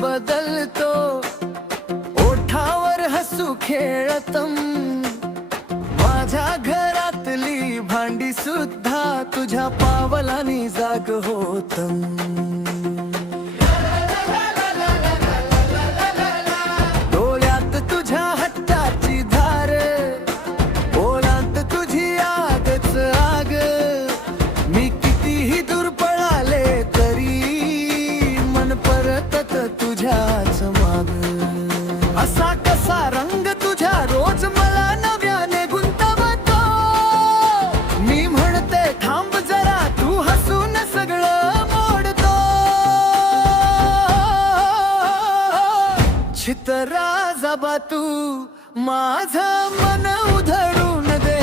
बदलतो ओठावर हसू खेळतम माझ्या घरातली भांडी सुद्धा तुझ्या पावलांनी जाग होतम डोळ्यात तुझ्या हट्टाची धार ओलांत तुझी आगच आग मी कितीही दूर पळाले तरी मन परतत तुझ्याच माग असा कसा रंग तुझ्या रोज मला नव्याने गुंतवतो मी म्हणते थांब जरा तू हसून सगळं मोडतो चित्रा जबा तू माझं मन उधळून दे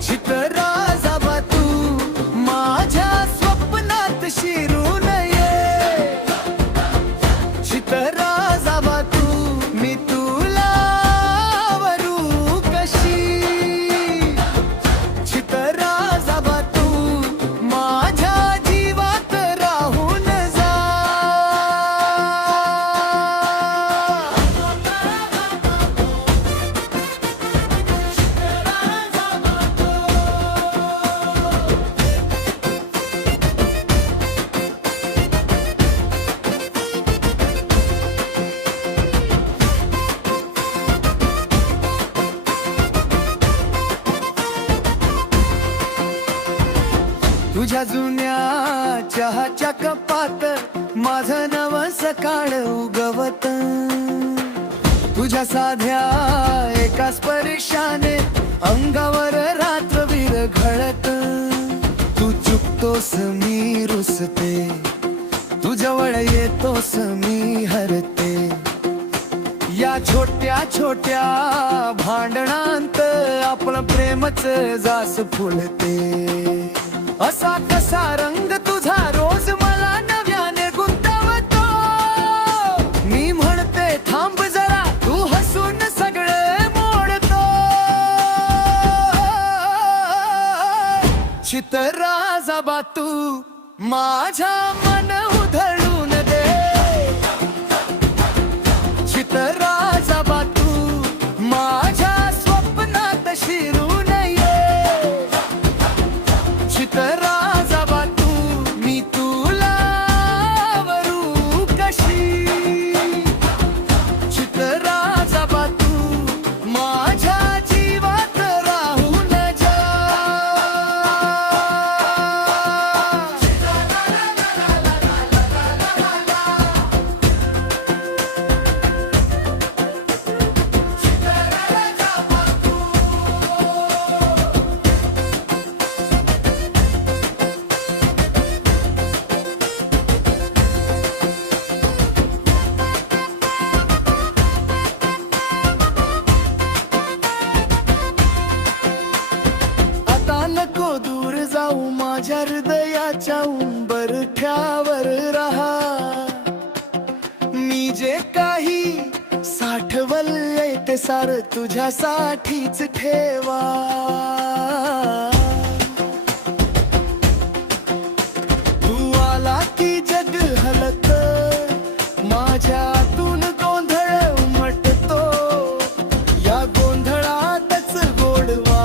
चित्रा जबा तू माझ्या स्वप्नात शिरून चित्रा जबा तू मी तुला वरू कशी चित्रा जबा तू माझ्या जीवात राहून जा तुझ्या जुन्या चहाच्या कपात माझं नव सकाळ उगवत तुझ्या साध्या एका स्पर्शाने अंगावर रात्रवीर घळत तू चुकतोस मी रुसते तू जवळ येतोस मी हरते या छोट्या छोट्या भांडणांत आपलं प्रेमच जास फुलते असा कसा रंग तुझा रोज मला नव्याने गुंतवतो मी म्हणते थांब जरा तू हसून सगळे मोडतो चित्रा जबा तू माझ्या मन उधळून दे चित्रा जबा तू माझ्या स्वप्नात शिरून ये चित्रा जबा तू मी तुला वरू कशी चित्रा जबा तू माझ्या जीवात राहून जा नको दूर जाऊ माझ्या हृदयाच्या उंबरठ्यावर राहा मी जे काही साठवलंय ते सार तुझ्यासाठीच ठेवा तू आला की जग हलत माझ्यातून गोंधळ उमटतो या गोंधळातच गोडवा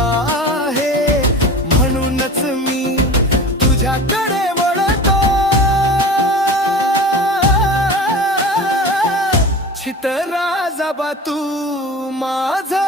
मी तुझ्याकडे वळतो चित्रा जबा तू माझा